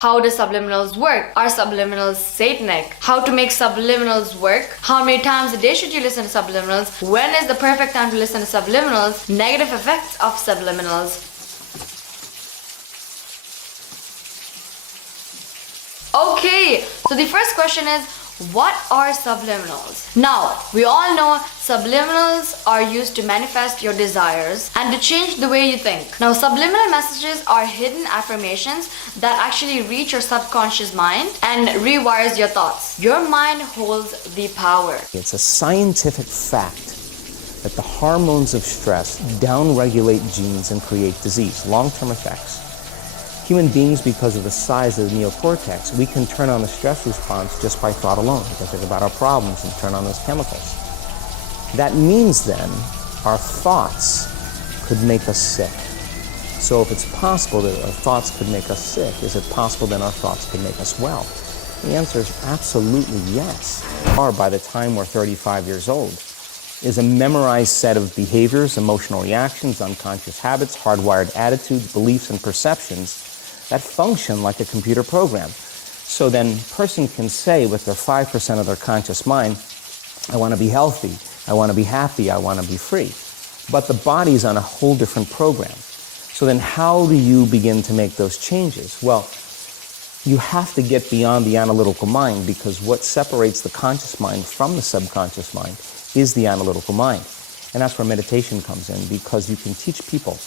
How do subliminals work? Are subliminals satanic? How to make subliminals work? How many times a day should you listen to subliminals? When is the perfect time to listen to subliminals? Negative effects of subliminals. Okay, so the first question is, what are subliminals? Now, we all know subliminals are used to manifest your desires and to change the way you think. Now, subliminal messages are hidden affirmations that actually reach your subconscious mind and rewires your thoughts. Your mind holds the power. It's a scientific fact that the hormones of stress downregulate genes and create disease, long-term effects. Human beings, because of the size of the neocortex, we can turn on the stress response just by thought alone. We can think about our problems and turn on those chemicals. That means then our thoughts could make us sick. So if it's possible that our thoughts could make us sick, is it possible then our thoughts could make us well? The answer is absolutely yes. Or by the time we're 35 years old, is a memorized set of behaviors, emotional reactions, unconscious habits, hardwired attitudes, beliefs, and perceptions that function like a computer program. So then a person can say with their 5% of their conscious mind, I want to be healthy, I want to be happy, I want to be free. But the body's on a whole different program. So then how do you begin to make those changes? Well, you have to get beyond the analytical mind, because what separates the conscious mind from the subconscious mind is the analytical mind. And that's where meditation comes in, because you can teach people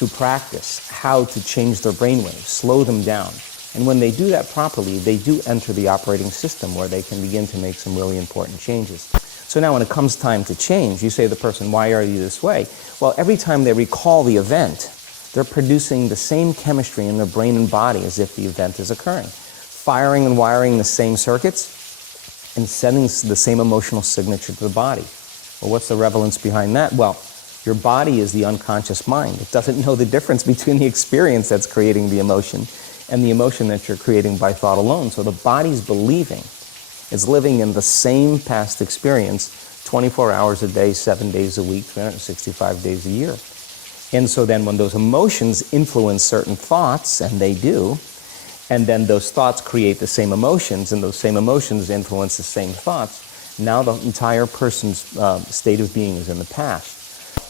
through practice how to change their brainwaves, slow them down. And when they do that properly, they do enter the operating system where they can begin to make some really important changes. So now when it comes time to change, you say to the person, why are you this way? Well, every time they recall the event, they're producing the same chemistry in their brain and body as if the event is occurring, firing and wiring the same circuits and sending the same emotional signature to the body. Well, what's the relevance behind that? Well, your body is the unconscious mind. It doesn't know the difference between the experience that's creating the emotion and the emotion that you're creating by thought alone. So the body's believing it's living in the same past experience 24 hours a day, 7 days a week, 365 days a year. And so then when those emotions influence certain thoughts, and they do, and then those thoughts create the same emotions, and those same emotions influence the same thoughts, now the entire person's state of being is in the past.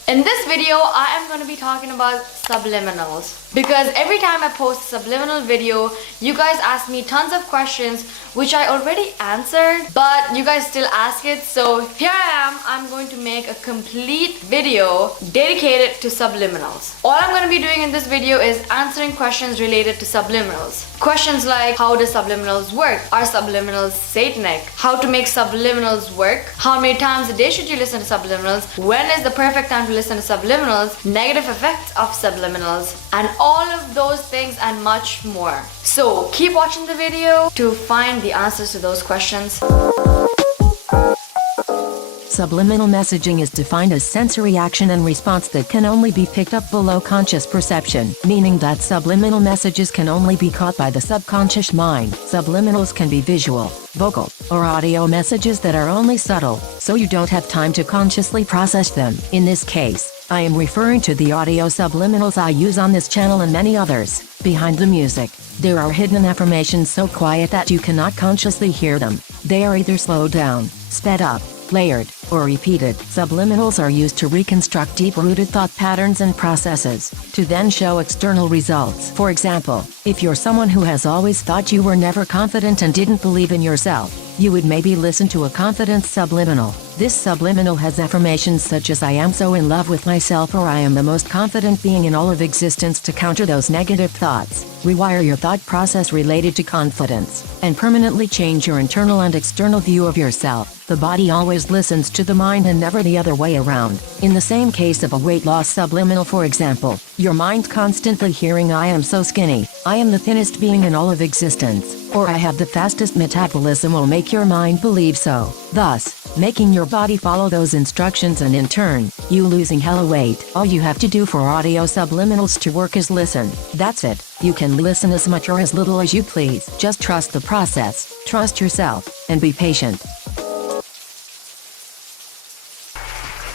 In this video, I am going to be talking about subliminals, because every time I post a subliminal video, you guys ask me tons of questions which I already answered, but you guys still ask it. So here I am, I'm going to make a complete video dedicated to subliminals. All I'm going to be doing in this video is answering questions related to subliminals. Questions like, how do subliminals work? Are subliminals satanic? How to make subliminals work? How many times a day should you listen to subliminals? When is the perfect time to listen to subliminals? Negative effects of subliminals, and all of those things and much more. So keep watching the video to find the answers to those questions. Subliminal messaging is defined as sensory action and response that can only be picked up below conscious perception, meaning that subliminal messages can only be caught by the subconscious mind. Subliminals can be visual, vocal, or audio messages that are only subtle, so you don't have time to consciously process them. In this case, I am referring to the audio subliminals I use on this channel and many others. Behind the music, there are hidden affirmations so quiet that you cannot consciously hear them. They are either slowed down, sped up, layered, or repeated. Subliminals are used to reconstruct deep-rooted thought patterns and processes, to then show external results. For example, if you're someone who has always thought you were never confident and didn't believe in yourself, you would maybe listen to a confidence subliminal. This subliminal has affirmations such as I am so in love with myself, or I am the most confident being in all of existence, to counter those negative thoughts, rewire your thought process related to confidence, and permanently change your internal and external view of yourself. The body always listens to the mind and never the other way around. In the same case of a weight loss subliminal, for example, your mind constantly hearing I am so skinny, I am the thinnest being in all of existence, or I have the fastest metabolism will make your mind believe so, thus making your body follow those instructions, and in turn, you losing hella weight. All you have to do for audio subliminals to work is listen. That's it. You can listen as much or as little as you please. Just trust the process, trust yourself, and be patient.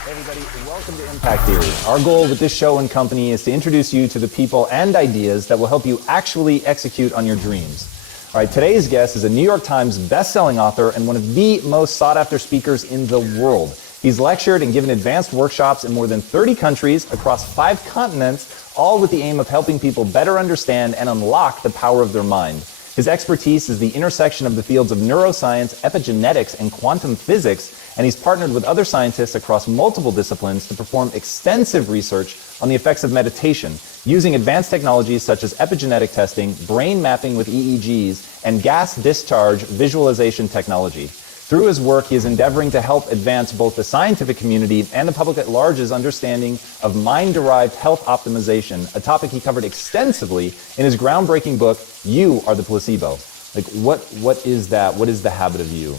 Everybody, Welcome to Impact Theory. Our goal with this show and company is to introduce you to the people and ideas that will help you actually execute on your dreams. All right, today's guest is a New York Times best-selling author and one of the most sought-after speakers in the world. He's lectured and given advanced workshops in more than 30 countries across 5 continents, all with the aim of helping people better understand and unlock the power of their mind. His expertise is the intersection of the fields of neuroscience, epigenetics, and quantum physics, and he's partnered with other scientists across multiple disciplines to perform extensive research on the effects of meditation, using advanced technologies such as epigenetic testing, brain mapping with EEGs, and gas discharge visualization technology. Through his work, he is endeavoring to help advance both the scientific community and the public at large's understanding of mind-derived health optimization, a topic he covered extensively in his groundbreaking book, You Are the Placebo. Like, what is that? What is the habit of you?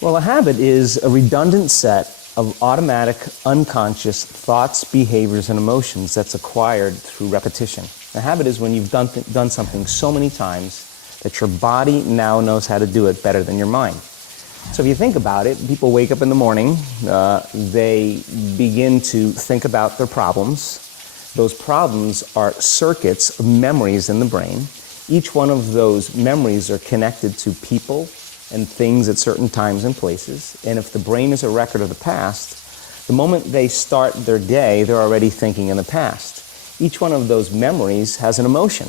Well, a habit is a redundant set of automatic, unconscious thoughts, behaviors, and emotions that's acquired through repetition. A habit is when you've done something so many times that your body now knows how to do it better than your mind. So if you think about it, people wake up in the morning, they begin to think about their problems. Those problems are circuits of memories in the brain. Each one of those memories are connected to people and things at certain times and places. And if the brain is a record of the past, the moment they start their day, they're already thinking in the past. Each one of those memories has an emotion.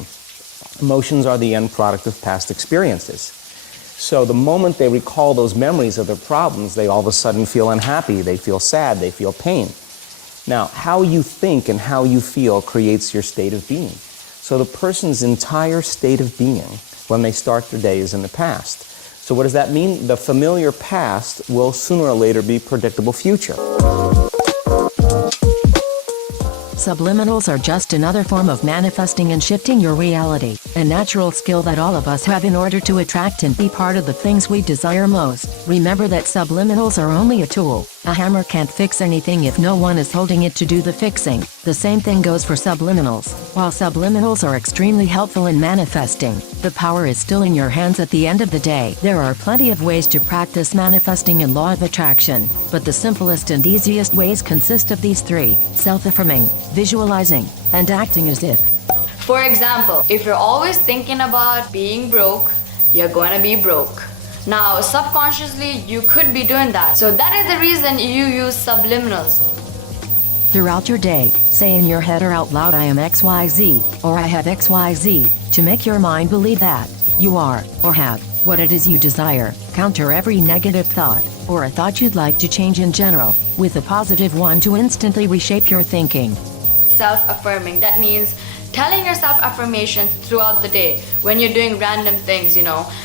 Emotions are the end product of past experiences. So the moment they recall those memories of their problems, they all of a sudden feel unhappy, they feel sad, they feel pain. Now, how you think and how you feel creates your state of being. So the person's entire state of being when they start their day is in the past. So what does that mean? The familiar past will sooner or later be predictable future. Subliminals are just another form of manifesting and shifting your reality, a natural skill that all of us have in order to attract and be part of the things we desire most. Remember that subliminals are only a tool. A hammer can't fix anything if no one is holding it to do the fixing. The same thing goes for subliminals. While subliminals are extremely helpful in manifesting, the power is still in your hands at the end of the day. There are plenty of ways to practice manifesting and law of attraction, but the simplest and easiest ways consist of these 3: self-affirming, visualizing, and acting as if. For example, if you're always thinking about being broke, you're going to be broke. Now, subconsciously, you could be doing that. So that is the reason you use subliminals. Throughout your day, say in your head or out loud, I am XYZ, or I have XYZ, to make your mind believe that you are, or have, what it is you desire. Counter every negative thought, or a thought you'd like to change in general, with a positive one to instantly reshape your thinking. Self-affirming, that means telling yourself affirmations throughout the day when you're doing random things,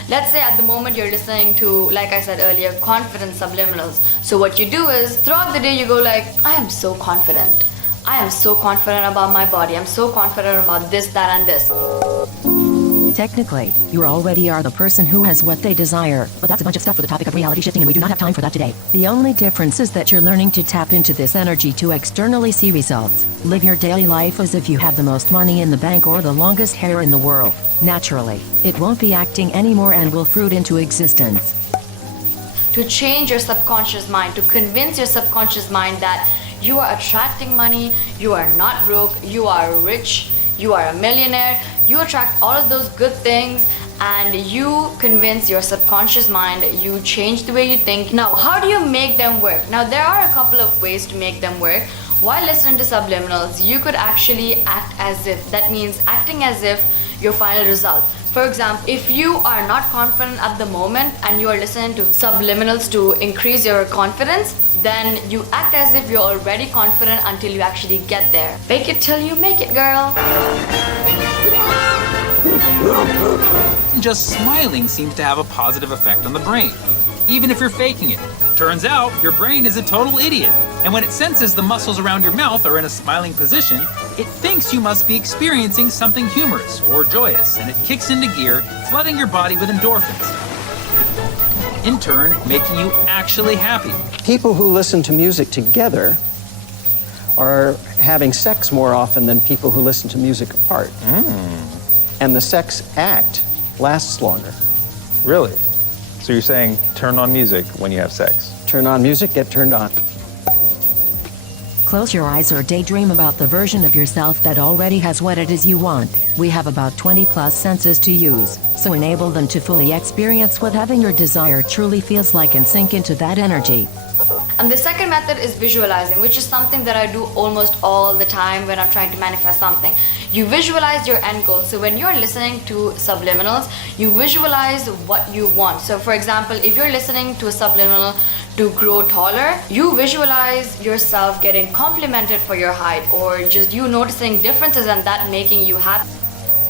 Let's say at the moment you're listening to, like I said earlier, confident subliminals. So what you do is, throughout the day you go like, I am so confident. I am so confident about my body. I'm so confident about this, that, and this. Technically, you already are the person who has what they desire, but that's a bunch of stuff for the topic of reality shifting, and we do not have time for that today. The only difference is that you're learning to tap into this energy to externally see results. Live your daily life as if you have the most money in the bank or the longest hair in the world. Naturally, it won't be acting anymore and will fruit into existence. To change your subconscious mind, to convince your subconscious mind that you are attracting money, you are not broke, you are rich, you are a millionaire, you attract all of those good things, and you convince your subconscious mind, you change the way you think. Now, how do you make them work? Now, there are a couple of ways to make them work. While listening to subliminals, you could actually act as if. That means acting as if your final result. For example, if you are not confident at the moment and you are listening to subliminals to increase your confidence, then you act as if you're already confident until you actually get there. Fake it till you make it, girl. Just smiling seems to have a positive effect on the brain, even if you're faking it. Turns out, your brain is a total idiot, and when it senses the muscles around your mouth are in a smiling position, it thinks you must be experiencing something humorous or joyous, and it kicks into gear, flooding your body with endorphins, in turn making you actually happy. People who listen to music together are having sex more often than people who listen to music apart. And the sex act lasts longer. Really? So you're saying turn on music when you have sex? Turn on music, get turned on. Close your eyes or daydream about the version of yourself that already has what it is you want. We have about 20 plus senses to use, so enable them to fully experience what having your desire truly feels like and sink into that energy. And the second method is visualizing, which is something that I do almost all the time when I'm trying to manifest something. You visualize your end goal. So when you're listening to subliminals, you visualize what you want. So for example, if you're listening to a subliminal to grow taller, you visualize yourself getting complimented for your height, or just you noticing differences and that making you happy.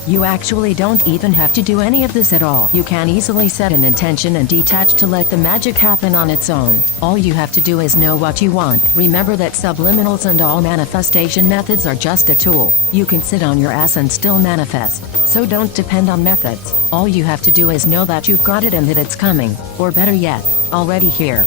You actually don't even have to do any of this at all. You can easily set an intention and detach to let the magic happen on its own. All you have to do is know what you want. Remember that subliminals and all manifestation methods are just a tool. You can sit on your ass and still manifest. So don't depend on methods. All you have to do is know that you've got it and that it's coming. Or better yet, already here.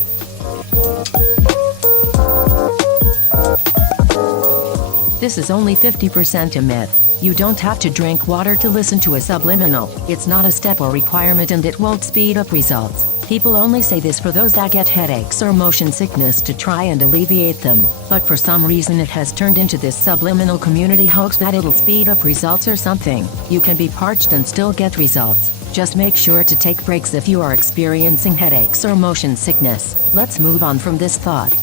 This is only 50% a myth. You don't have to drink water to listen to a subliminal. It's not a step or requirement and it won't speed up results. People only say this for those that get headaches or motion sickness to try and alleviate them. But for some reason it has turned into this subliminal community hoax that it'll speed up results or something. You can be parched and still get results. Just make sure to take breaks if you are experiencing headaches or motion sickness. Let's move on from this thought.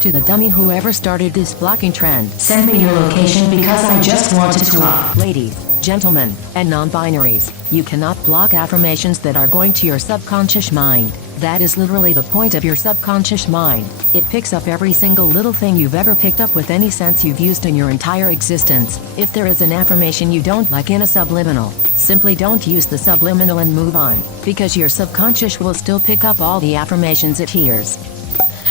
To the dummy whoever started this blocking trend, send me your location because I just wanted to talk. Ladies, gentlemen, and non-binaries, you cannot block affirmations that are going to your subconscious mind. That is literally the point of your subconscious mind. It picks up every single little thing you've ever picked up with any sense you've used in your entire existence. If there is an affirmation you don't like in a subliminal, simply don't use the subliminal and move on, because your subconscious will still pick up all the affirmations it hears.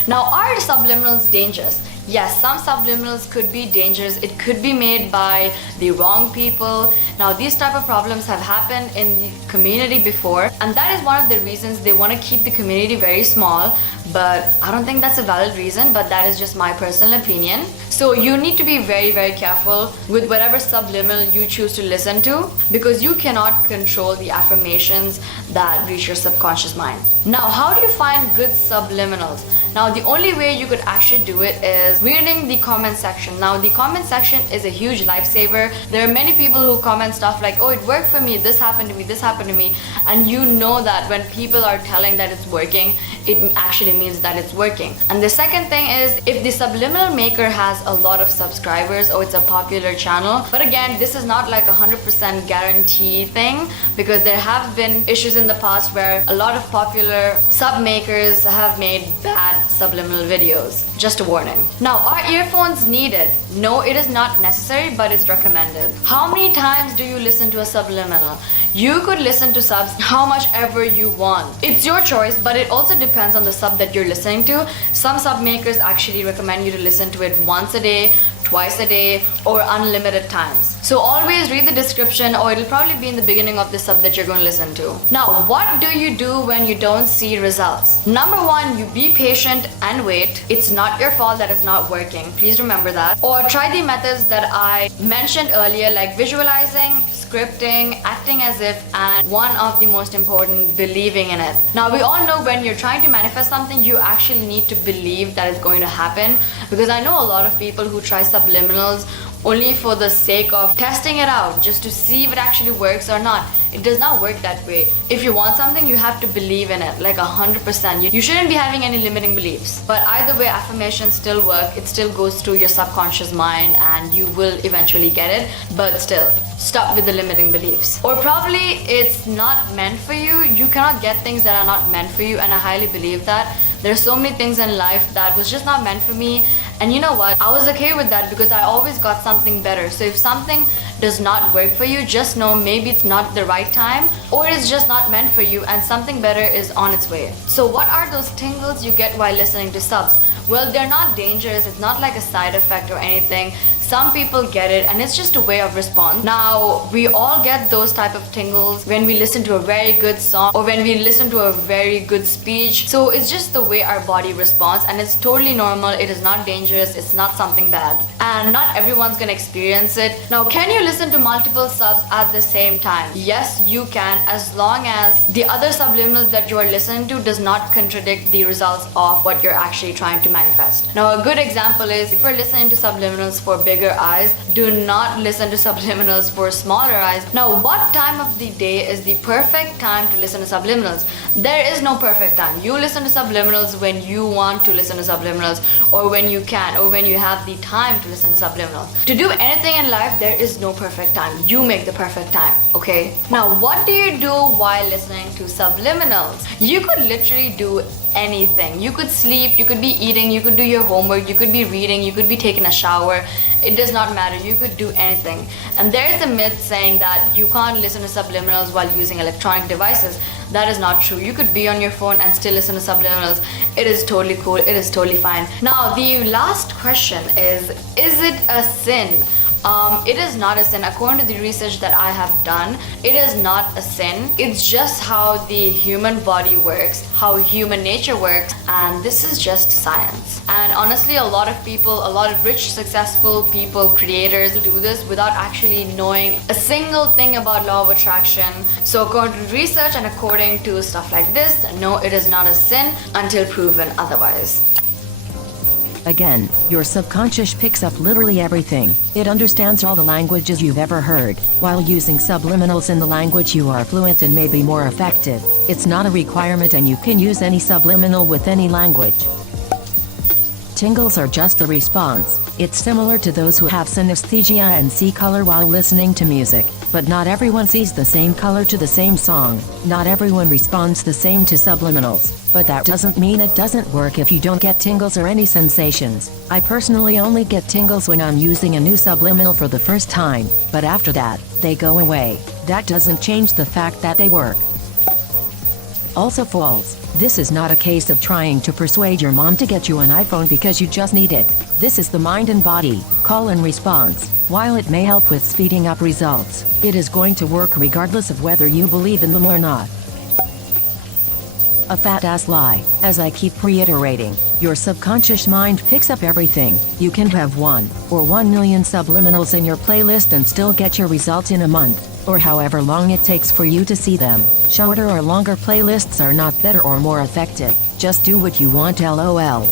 Now, are subliminals dangerous? Yes, some subliminals could be dangerous. It could be made by the wrong people. Now, these type of problems have happened in the community before, and that is one of the reasons they want to keep the community very small. But I don't think that's a valid reason, but that is just my personal opinion. So you need to be very, very careful with whatever subliminal you choose to listen to, because you cannot control the affirmations that reach your subconscious mind. Now, how do you find good subliminals? Now, the only way you could actually do it is reading the comment section. Now, the comment section is a huge lifesaver. There are many people who comment stuff like, oh, it worked for me, this happened to me, this happened to me. And you know that when people are telling that it's working, it actually means that it's working. And the second thing is, if the subliminal maker has a lot of subscribers or it's a popular channel, but again, this is not like 100% guarantee thing, because there have been issues in the past where a lot of popular sub makers have made bad subliminal videos. Just a warning. Now, are earphones needed? No, it is not necessary, but it's recommended. How many times do you listen to a subliminal? You could listen to subs how much ever you want. It's your choice, but it also depends on the sub that you're listening to. Some sub makers actually recommend you to listen to it once a day, twice a day, or unlimited times. So always read the description, or it'll probably be in the beginning of the sub that you're going to listen to. Now, what do you do when you don't see results? Number one, you be patient and wait. It's not your fault that it's not working. Please remember that. Or try the methods that I mentioned earlier, like visualizing, scripting, acting as if, and one of the most important, believing in it. Now, we all know when you're trying to manifest something, you actually need to believe that it's going to happen, because I know a lot of people who try subliminals only for the sake of testing it out, just to see if it actually works or not. It does not work that way. If you want something, you have to believe in it, like 100%. You shouldn't be having any limiting beliefs. But either way, affirmations still work. It still goes through your subconscious mind and you will eventually get it. But still, stop with the limiting beliefs. Or probably it's not meant for you. You cannot get things that are not meant for you, and I highly believe that. There's so many things in life that was just not meant for me. And you know what? I was okay with that, because I always got something better. So if something does not work for you, just know maybe it's not the right time, or it's just not meant for you and something better is on its way. So what are those tingles you get while listening to subs? Well, they're not dangerous. It's not like a side effect or anything. Some people get it and it's just a way of response. Now, we all get those type of tingles when we listen to a very good song or when we listen to a very good speech. So it's just the way our body responds, and it's totally normal. It is not dangerous. It's not something bad. And not everyone's gonna experience it. Now, can you listen to multiple subs at the same time? Yes, you can, as long as the other subliminals that you are listening to does not contradict the results of what you're actually trying to manifest. Now, a good example is if you're listening to subliminals for bigger eyes, do not listen to subliminals for smaller eyes. Now, what time of the day is the perfect time to listen to subliminals? There is no perfect time. You listen to subliminals when you want to listen to subliminals, or when you can, or when you have the time to listen to subliminals. To do anything in life, there is no perfect time. You make the perfect time, okay? Now, what do you do while listening to subliminals? You could literally do anything. You could sleep, you could be eating, you could do your homework, you could be reading, you could be taking a shower. It does not matter. You could do anything. And there is a myth saying that you can't listen to subliminals while using electronic devices. That is not true. You could be on your phone and still listen to subliminals. It is totally cool. It is totally fine. Now, the last question is it a sin? It is not a sin. According to the research that I have done, it is not a sin. It's just how the human body works, how human nature works, and this is just science. And honestly, a lot of people, a lot of rich, successful people, creators do this without actually knowing a single thing about law of attraction. So according to research and according to stuff like this, no, it is not a sin until proven otherwise. Again, your subconscious picks up literally everything. It understands all the languages you've ever heard. While using subliminals in the language you are fluent in may be more effective, it's not a requirement and you can use any subliminal with any language. Tingles are just a response. It's similar to those who have synesthesia and see color while listening to music. But not everyone sees the same color to the same song. Not everyone responds the same to subliminals. But that doesn't mean it doesn't work if you don't get tingles or any sensations. I personally only get tingles when I'm using a new subliminal for the first time, but after that, they go away. That doesn't change the fact that they work. Also false. This is not a case of trying to persuade your mom to get you an iPhone because you just need it. This is the mind and body, call and response. While it may help with speeding up results, it is going to work regardless of whether you believe in them or not. A fat-ass lie. As I keep reiterating, your subconscious mind picks up everything. You can have 1 or 1 million subliminals in your playlist and still get your results in a month, or however long it takes for you to see them. Shorter or longer playlists are not better or more effective. Just do what you want, LOL.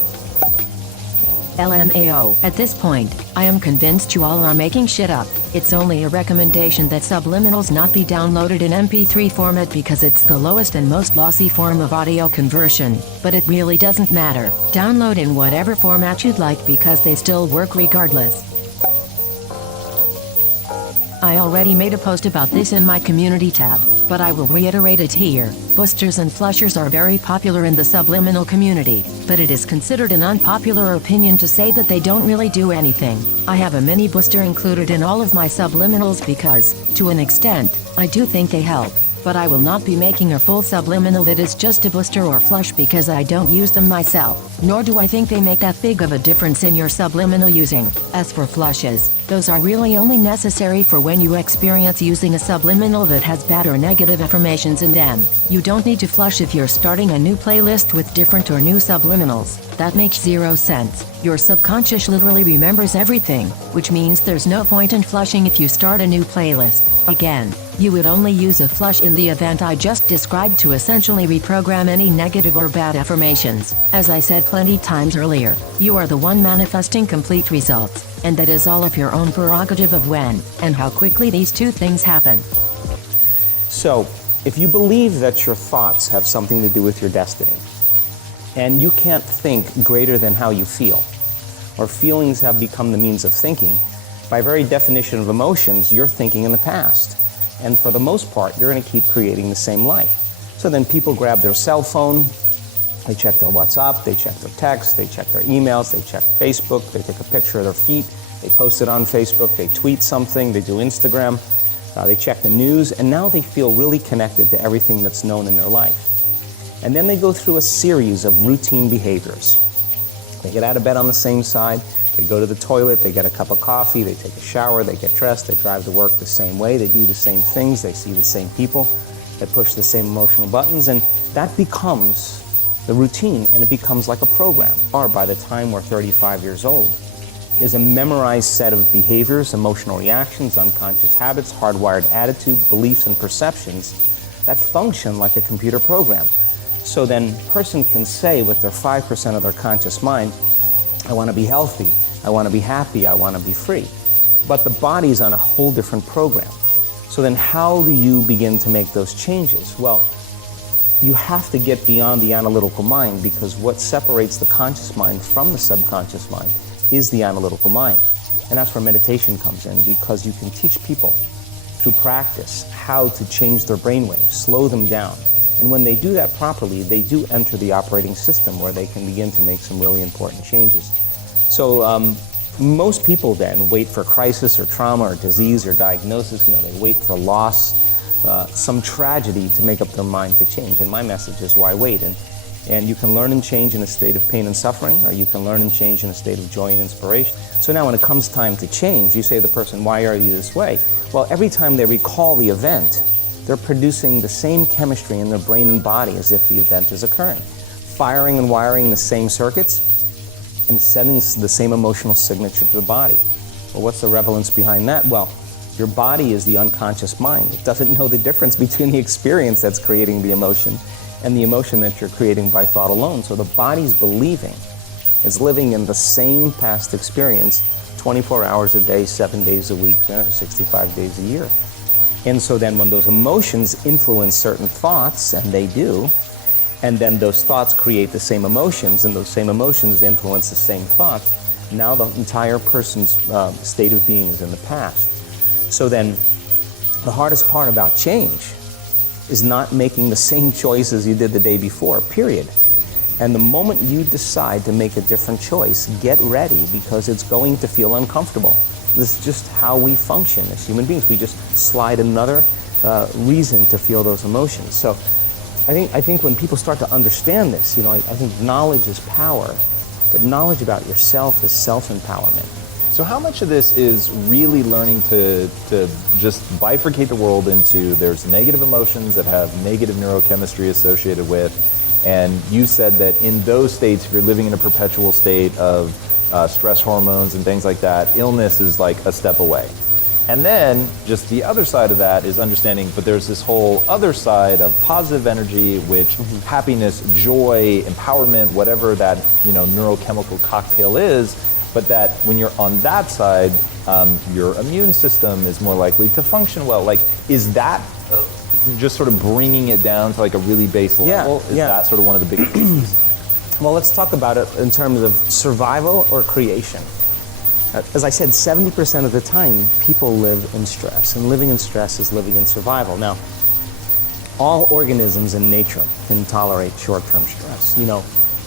LMAO. At this point, I am convinced you all are making shit up. It's only a recommendation that subliminals not be downloaded in MP3 format because it's the lowest and most lossy form of audio conversion. But it really doesn't matter. Download in whatever format you'd like because they still work regardless. I already made a post about this in my community tab, but I will reiterate it here. Boosters and flushers are very popular in the subliminal community, but it is considered an unpopular opinion to say that they don't really do anything. I have a mini booster included in all of my subliminals because, to an extent, I do think they help. But I will not be making a full subliminal that is just a booster or flush because I don't use them myself, nor do I think they make that big of a difference in your subliminal using. As for flushes, those are really only necessary for when you experience using a subliminal that has bad or negative affirmations in them. You don't need to flush if you're starting a new playlist with different or new subliminals. That makes zero sense. Your subconscious literally remembers everything, which means there's no point in flushing if you start a new playlist. Again, you would only use a flush in the event I just described to essentially reprogram any negative or bad affirmations. As I said plenty times earlier, you are the one manifesting complete results, and that is all of your own prerogative of when and how quickly these two things happen. So, if you believe that your thoughts have something to do with your destiny, and you can't think greater than how you feel, or feelings have become the means of thinking, by very definition of emotions, you're thinking in the past. And for the most part, you're going to keep creating the same life. So then people grab their cell phone, they check their WhatsApp, they check their text, they check their emails, they check Facebook, they take a picture of their feet, they post it on Facebook, they tweet something, they do Instagram, they check the news, and now they feel really connected to everything that's known in their life. And then they go through a series of routine behaviors. They get out of bed on the same side, They go to the toilet, they get a cup of coffee, they take a shower, they get dressed, they drive to work the same way, they do the same things, they see the same people, they push the same emotional buttons, and that becomes the routine, and it becomes like a program. Or by the time we're 35 years old, is a memorized set of behaviors, emotional reactions, unconscious habits, hardwired attitudes, beliefs, and perceptions that function like a computer program. So then a person can say with their 5% of their conscious mind, I want to be healthy, I want to be happy, I want to be free. But the body's on a whole different program. So then how do you begin to make those changes? Well, you have to get beyond the analytical mind, because what separates the conscious mind from the subconscious mind is the analytical mind. And that's where meditation comes in, because you can teach people through practice how to change their brainwaves, slow them down. And when they do that properly, they do enter the operating system where they can begin to make some really important changes. So most people then wait for crisis or trauma or disease or diagnosis. They wait for loss, some tragedy to make up their mind to change. And my message is, why wait? And you can learn and change in a state of pain and suffering, or you can learn and change in a state of joy and inspiration. So now when it comes time to change, you say to the person, why are you this way? Well, every time they recall the event, they're producing the same chemistry in their brain and body as if the event is occurring, firing and wiring the same circuits and sending the same emotional signature to the body. Well, what's the relevance behind that? Well, your body is the unconscious mind. It doesn't know the difference between the experience that's creating the emotion and the emotion that you're creating by thought alone. So the body's believing it's living in the same past experience 24 hours a day, 7 days a week, 65 days a year. And so then when those emotions influence certain thoughts, and they do, and then those thoughts create the same emotions, and those same emotions influence the same thoughts, now the entire person's state of being is in the past. So then the hardest part about change is not making the same choices you did the day before, period. And the moment you decide to make a different choice, get ready, because it's going to feel uncomfortable. This is just how we function as human beings. We just slide another reason to feel those emotions. So I think when people start to understand this, I think knowledge is power, but knowledge about yourself is self-empowerment. So how much of this is really learning to just bifurcate the world into, there's negative emotions that have negative neurochemistry associated with, and you said that in those states, if you're living in a perpetual state of stress hormones and things like that, illness is like a step away. And then just the other side of that is understanding, but there's this whole other side of positive energy, which happiness, joy, empowerment, whatever that neurochemical cocktail is, but that when you're on that side, your immune system is more likely to function well. Like, is that just sort of bringing it down to like a really base level? Is that sort of one of the big pieces? Well, let's talk about it in terms of survival or creation. As I said, 70% of the time, people live in stress, and living in stress is living in survival. Now, all organisms in nature can tolerate short-term stress.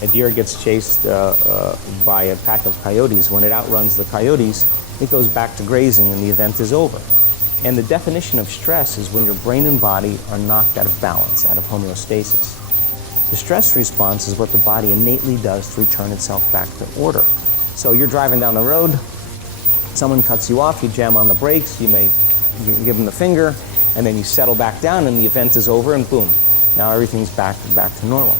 A deer gets chased by a pack of coyotes. When it outruns the coyotes, it goes back to grazing and the event is over. And the definition of stress is when your brain and body are knocked out of balance, out of homeostasis. The stress response is what the body innately does to return itself back to order. So you're driving down the road, someone cuts you off, you jam on the brakes, you give them the finger, and then you settle back down and the event is over, and boom, now everything's back to normal.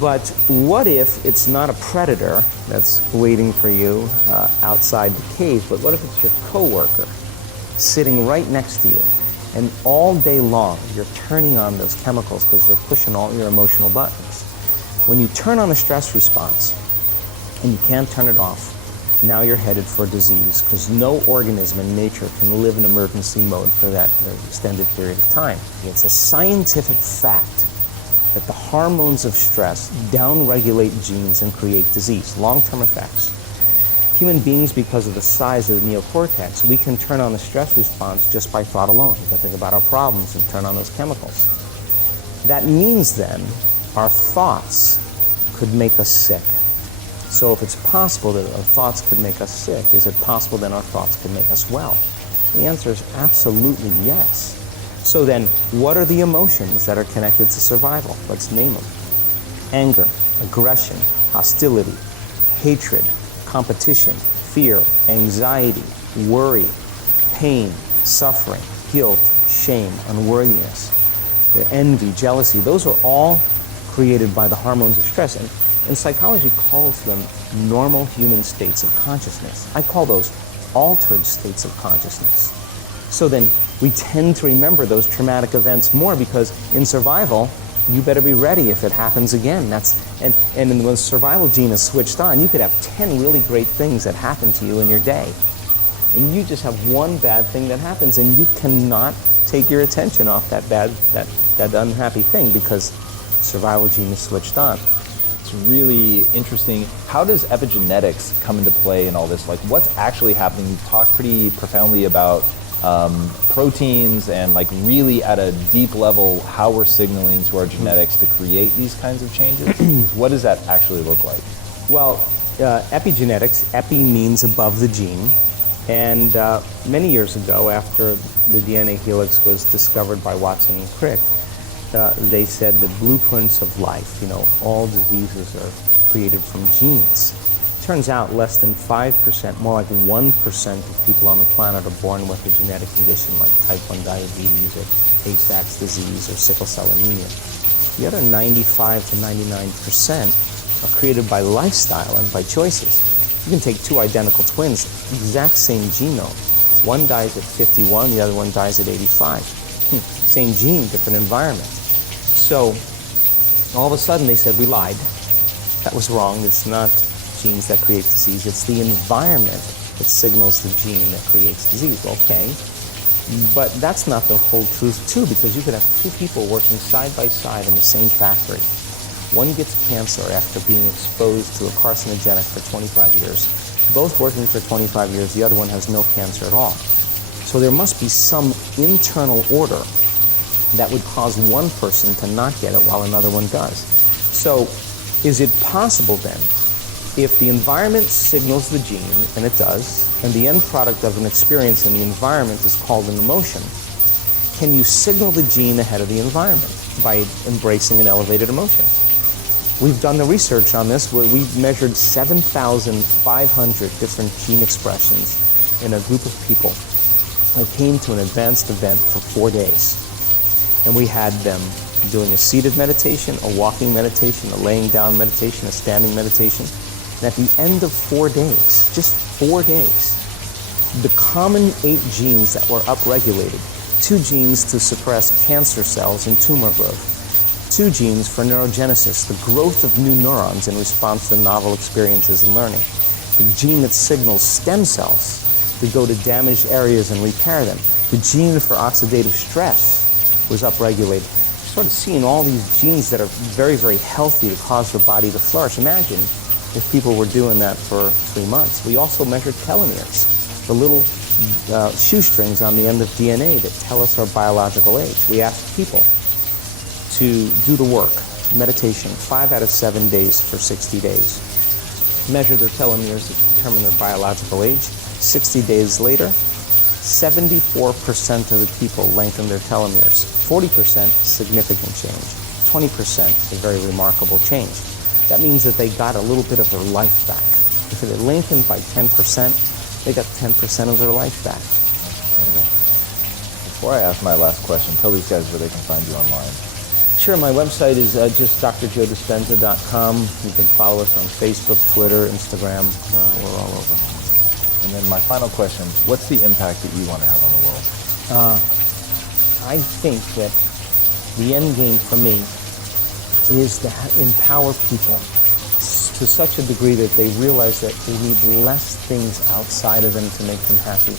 But what if it's not a predator that's waiting for you outside the cave, but what if it's your coworker sitting right next to you, and all day long you're turning on those chemicals because they're pushing all your emotional buttons. When you turn on a stress response and you can't turn it off, now you're headed for disease, because no organism in nature can live in emergency mode for that extended period of time. It's a scientific fact that the hormones of stress downregulate genes and create disease, long-term effects. Human beings, because of the size of the neocortex, we can turn on the stress response just by thought alone. We can think about our problems and turn on those chemicals. That means then our thoughts could make us sick. So if it's possible that our thoughts could make us sick, is it possible then our thoughts could make us well? The answer is absolutely yes. So then, what are the emotions that are connected to survival? Let's name them. Anger, aggression, hostility, hatred, competition, fear, anxiety, worry, pain, suffering, guilt, shame, unworthiness, the envy, jealousy, those are all created by the hormones of stress. And psychology calls them normal human states of consciousness. I call those altered states of consciousness. So then we tend to remember those traumatic events more because in survival, you better be ready if it happens again. And when the survival gene is switched on, you could have 10 really great things that happen to you in your day. And you just have one bad thing that happens and you cannot take your attention off that unhappy thing because survival gene is switched on. It's really interesting. How does epigenetics come into play in all this? Like, what's actually happening? You talked pretty profoundly about proteins and like really at a deep level how we're signaling to our genetics to create these kinds of changes. What does that actually look like? Well, epigenetics, epi means above the gene, and many years ago after the DNA helix was discovered by Watson and Crick, they said the blueprints of life, all diseases are created from genes. Turns out less than 5%, more like 1% of people on the planet are born with a genetic condition like type 1 diabetes or Tay-Sachs disease or sickle cell anemia. The other 95 to 99% are created by lifestyle and by choices. You can take two identical twins, exact same genome. One dies at 51, the other one dies at 85. Same gene, different environment. So all of a sudden they said we lied. That was wrong. It's not genes that create disease. It's the environment that signals the gene that creates disease. Okay, but that's not the whole truth too, because you could have two people working side by side in the same factory. One gets cancer after being exposed to a carcinogenic for 25 years. Both working for 25 years, the other one has no cancer at all. So there must be some internal order that would cause one person to not get it while another one does. So is it possible then, if the environment signals the gene, and it does, and the end product of an experience in the environment is called an emotion, can you signal the gene ahead of the environment by embracing an elevated emotion? We've done the research on this where we measured 7,500 different gene expressions in a group of people that came to an advanced event for 4 days. And we had them doing a seated meditation, a walking meditation, a laying down meditation, a standing meditation. And at the end of 4 days, just 4 days, the common 8 genes that were upregulated, 2 genes to suppress cancer cells and tumor growth, 2 genes for neurogenesis, the growth of new neurons in response to novel experiences and learning, the gene that signals stem cells to go to damaged areas and repair them, the gene for oxidative stress was upregulated. You started seeing all these genes that are very, very healthy to cause the body to flourish. Imagine if people were doing that for 3 months. We also measured telomeres, the little shoestrings on the end of DNA that tell us our biological age. We asked people to do the work, meditation, 5 out of 7 days for 60 days. Measure their telomeres to determine their biological age. 60 days later, 74% of the people lengthened their telomeres. 40% significant change. 20% a very remarkable change. That means that they got a little bit of their life back. If it lengthened by 10%, they got 10% of their life back. Before I ask my last question, tell these guys where they can find you online. Sure, my website is just drjoedispenza.com. You can follow us on Facebook, Twitter, Instagram. We're all over. And then my final question, what's the impact that you want to have on the world? I think that the end game for me is to empower people to such a degree that they realize that they need less things outside of them to make them happy,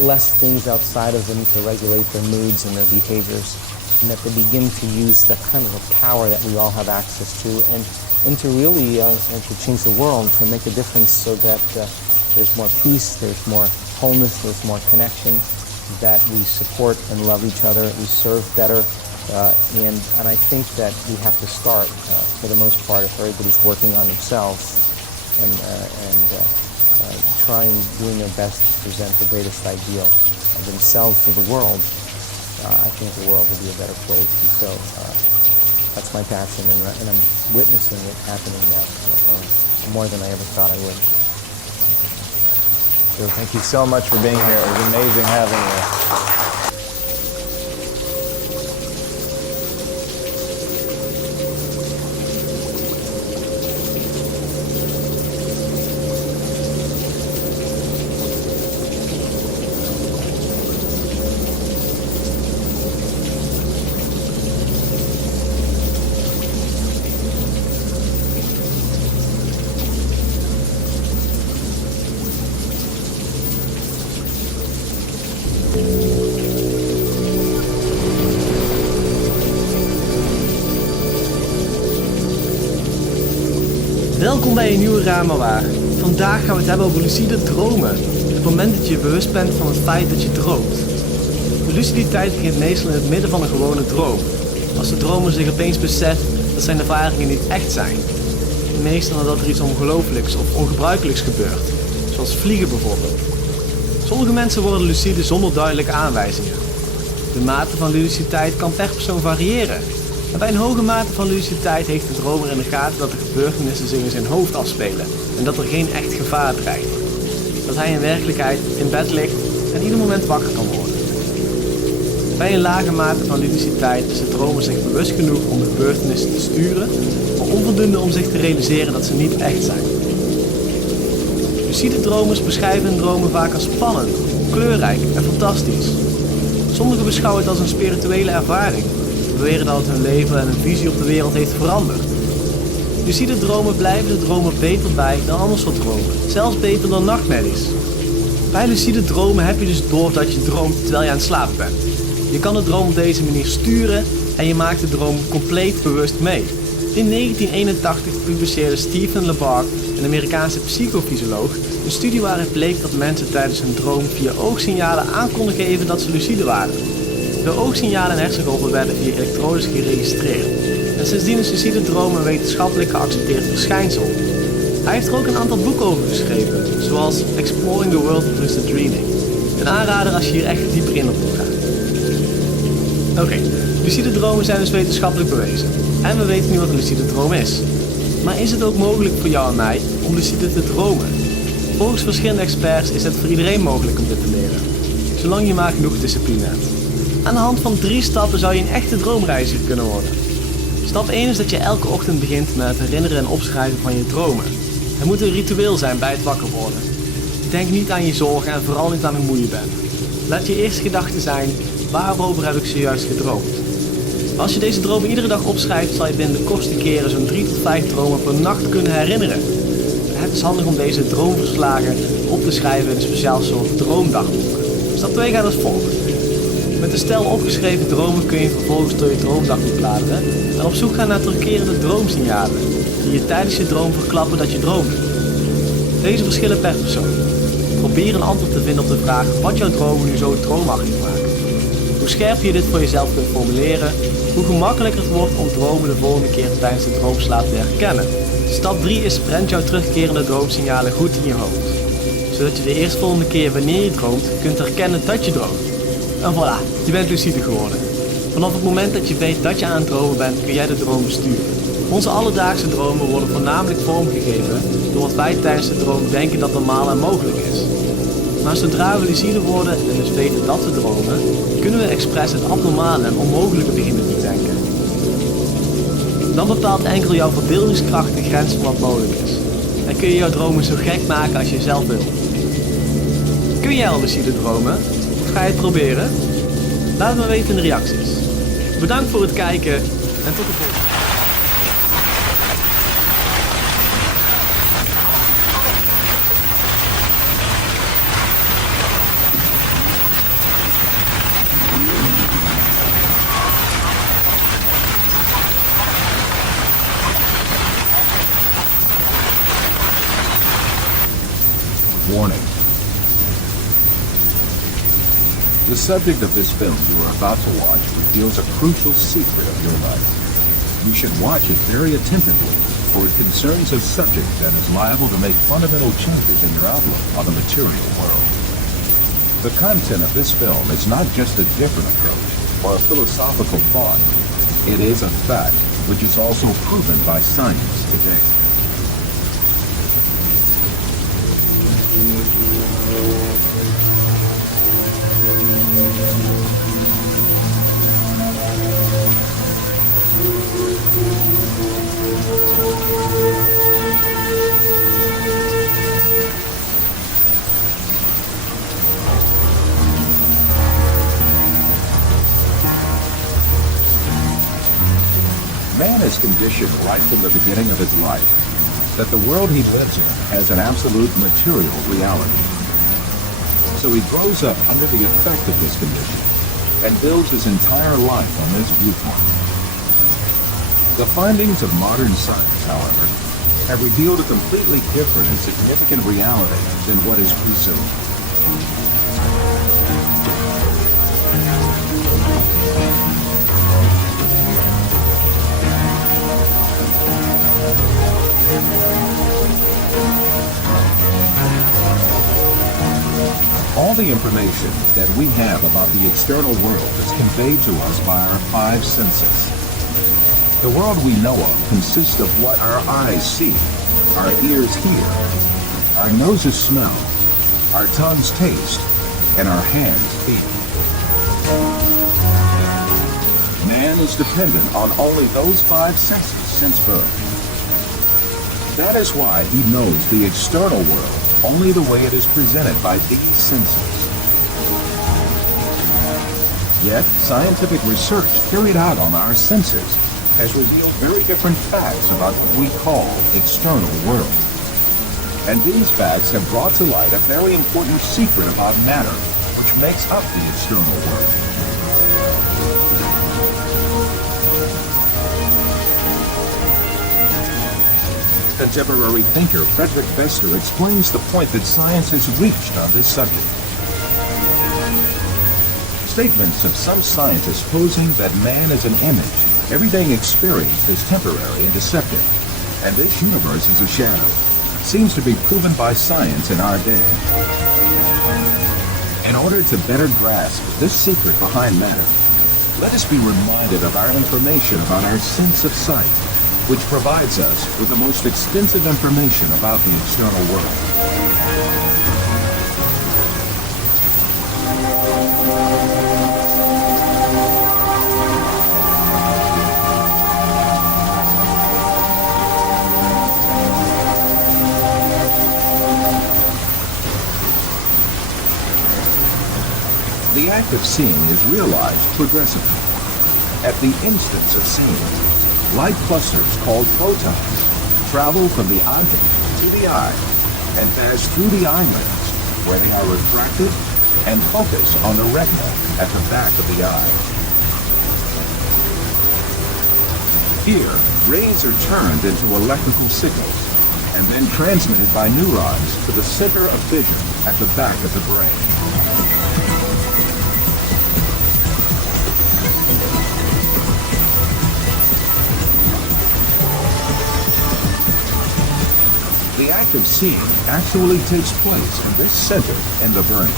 less things outside of them to regulate their moods and their behaviors, and that they begin to use the kind of a power that we all have access to, and to really to change the world, to make a difference so that there's more peace, there's more wholeness, there's more connection, that we support and love each other, we serve better, and I think that we have to start, for the most part, if everybody's working on themselves and trying, doing their best to present the greatest ideal of themselves to the world, I think the world will be a better place. And so that's my passion, and I'm witnessing it happening now more than I ever thought I would. So thank you so much for being here. It was amazing having you. Welkom bij een nieuwe Ramawaar. Vandaag gaan we het hebben over lucide dromen. Het moment dat je je bewust bent van het feit dat je droomt. De luciditeit begint meestal in het midden van een gewone droom. Als de dromer zich opeens beseft dat zijn ervaringen niet echt zijn. Meestal nadat er iets ongelooflijks of ongebruikelijks gebeurt. Zoals vliegen bijvoorbeeld. Sommige mensen worden lucide zonder duidelijke aanwijzingen. De mate van luciditeit kan per persoon variëren. Maar bij een hoge mate van luciditeit heeft de dromer in de gaten dat de gebeurtenissen zich in zijn hoofd afspelen en dat er geen echt gevaar dreigt. Dat hij in werkelijkheid in bed ligt en ieder moment wakker kan worden. Bij een lage mate van luciditeit is de dromer zich bewust genoeg om de gebeurtenissen te sturen, maar onvoldoende om zich te realiseren dat ze niet echt zijn. Lucide dromers beschrijven hun dromen vaak als spannend, kleurrijk en fantastisch. Sommigen beschouwen het als een spirituele ervaring. Beweren dat het hun leven en hun visie op de wereld heeft veranderd. Lucide dromen blijven de dromen beter bij dan ander soort dromen, zelfs beter dan nachtmerries. Bij lucide dromen heb je dus door dat je droomt terwijl je aan het slapen bent. Je kan de droom op deze manier sturen en je maakt de droom compleet bewust mee. In 1981 publiceerde Stephen LeBark, een Amerikaanse psychofysioloog, een studie waaruit bleek dat mensen tijdens hun droom via oogsignalen aan konden geven dat ze lucide waren. De oogsignalen en hersengolven werden via elektrodes geregistreerd. En sindsdien is lucide dromen een wetenschappelijk geaccepteerd verschijnsel. Hij heeft er ook een aantal boeken over geschreven, zoals Exploring the World of Lucid Dreaming. Een aanrader als je hier echt dieper in op wil gaan. Oké, lucide dromen zijn dus wetenschappelijk bewezen. En we weten nu wat een lucide droom is. Maar is het ook mogelijk voor jou en mij om lucide te dromen? Volgens verschillende experts is het voor iedereen mogelijk om dit te leren. Zolang je maar genoeg discipline hebt. Aan de hand van 3 stappen zou je een echte droomreiziger kunnen worden. Stap 1 is dat je elke ochtend begint met het herinneren en opschrijven van je dromen. Het moet een ritueel zijn bij het wakker worden. Denk niet aan je zorgen en vooral niet aan hoe moe je bent. Laat je eerste gedachte zijn, waarover heb ik zojuist gedroomd? Als je deze dromen iedere dag opschrijft, zal je binnen de kortste keren zo'n 3 tot 5 dromen per nacht kunnen herinneren. Het is handig om deze droomverslagen op te schrijven in een speciaal soort droomdagboek. Stap 2 gaat als volgt. Met een stel opgeschreven dromen kun je vervolgens door je droomdagboek bladeren en op zoek gaan naar terugkerende droomsignalen die je tijdens je droom verklappen dat je droomt. Deze verschillen per persoon. Probeer een antwoord te vinden op de vraag wat jouw dromen nu zo droomachtig maken. Hoe scherper je dit voor jezelf kunt formuleren, hoe gemakkelijker het wordt om dromen de volgende keer tijdens de droomslaap te herkennen. Stap 3 is prent jouw terugkerende droomsignalen goed in je hoofd. Zodat je de eerstvolgende keer wanneer je droomt kunt herkennen dat je droomt. En voilà, je bent lucide geworden. Vanaf het moment dat je weet dat je aan het dromen bent, kun jij de droom besturen. Onze alledaagse dromen worden voornamelijk vormgegeven door wat wij tijdens de droom denken dat normaal en mogelijk is. Maar zodra we lucide worden en dus weten dat we dromen, kunnen we expres het abnormale en onmogelijke beginnen te denken. Dan bepaalt enkel jouw verbeeldingskracht de grens van wat mogelijk is. En kun je jouw dromen zo gek maken als je zelf wil. Kun jij al lucide dromen? Of ga je het proberen? Laat het me weten in de reacties. Bedankt voor het kijken en tot de volgende. Warning. The subject of this film you are about to watch reveals a crucial secret of your life. You should watch it very attentively, for it concerns a subject that is liable to make fundamental changes in your outlook on the material world. The content of this film is not just a different approach or a philosophical thought. It is a fact which is also proven by science today. Man is conditioned right from the beginning of his life that the world he lives in has an absolute material reality. So he grows up under the effect of this condition and builds his entire life on this viewpoint. The findings of modern science, however, have revealed a completely different and significant reality than what is presumed. All the information that we have about the external world is conveyed to us by our five senses. The world we know of consists of what our eyes see, our ears hear, our noses smell, our tongues taste, and our hands feel. Man is dependent on only those five senses since birth. That is why he knows the external world only the way it is presented by these senses. Yet, scientific research carried out on our senses has revealed very different facts about what we call external world. And these facts have brought to light a very important secret about matter, which makes up the external world. Contemporary thinker Frederick Bester explains the point that science has reached on this subject. Statements of some scientists posing that man is an image, everything experienced is temporary and deceptive, and this universe is a shadow, seems to be proven by science in our day. In order to better grasp this secret behind matter, let us be reminded of our information about our sense of sight, which provides us with the most extensive information about the external world. The act of seeing is realized progressively. At the instance of seeing, light clusters called photons travel from the eyeball to the eye and pass through the eye lens, where they are refracted and focus on the retina at the back of the eye. Here, rays are turned into electrical signals and then transmitted by neurons to the center of vision at the back of the brain. The act of seeing actually takes place in this center in the brain.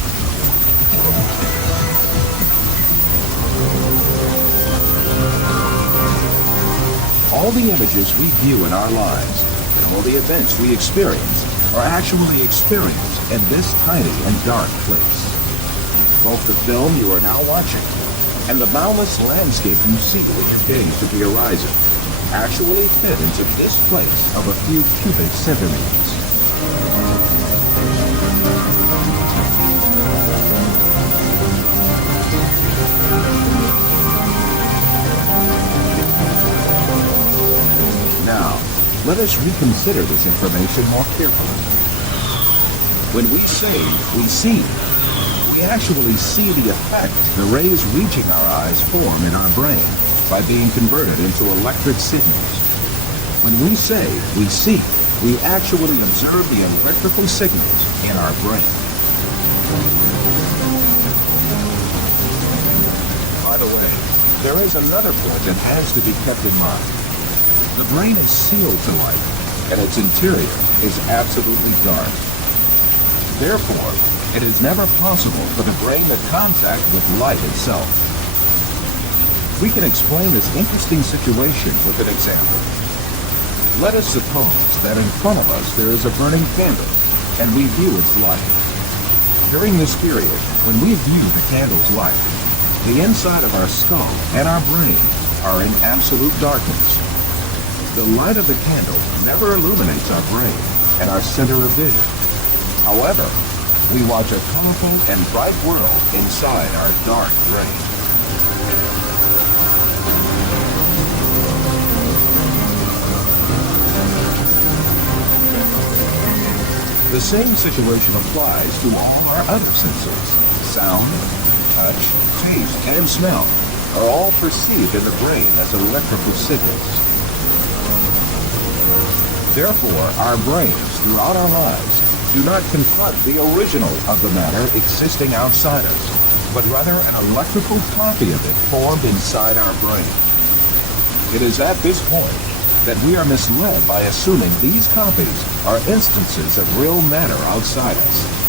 All the images we view in our lives and all the events we experience are actually experienced in this tiny and dark place. Both the film you are now watching and the boundless landscape you see with your gaze to be arising actually fit into this place of a few cubic centimeters. Now, let us reconsider this information more carefully. When we say we see, we actually see the effect the rays reaching our eyes form in our brain by being converted into electric signals. When we say we see, we actually observe the electrical signals in our brain. By the way, there is another point that has to be kept in mind. The brain is sealed to light, and its interior is absolutely dark. Therefore, it is never possible for the brain to contact with light itself. We can explain this interesting situation with an example. Let us suppose that in front of us there is a burning candle, and we view its light. During this period, when we view the candle's light, the inside of our skull and our brain are in absolute darkness. The light of the candle never illuminates our brain and our center of vision. However, we watch a colorful and bright world inside our dark brain. The same situation applies to all our other senses. Sound, touch, taste, and smell are all perceived in the brain as electrical signals. Therefore, our brains throughout our lives do not confront the original of the matter existing outside us, but rather an electrical copy of it formed inside our brain. It is at this point that we are misled by assuming these copies are instances of real matter outside us.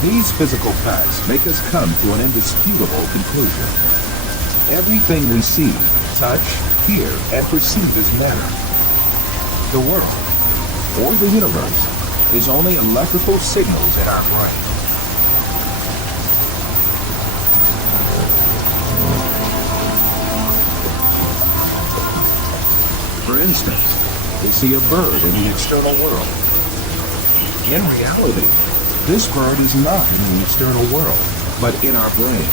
These physical facts make us come to an indisputable conclusion. Everything we see, touch, hear, and perceive is matter. The world, or the universe, is only electrical signals in our brain. For instance, we see a bird in the external world. In reality, this bird is not in the external world, but in our brain.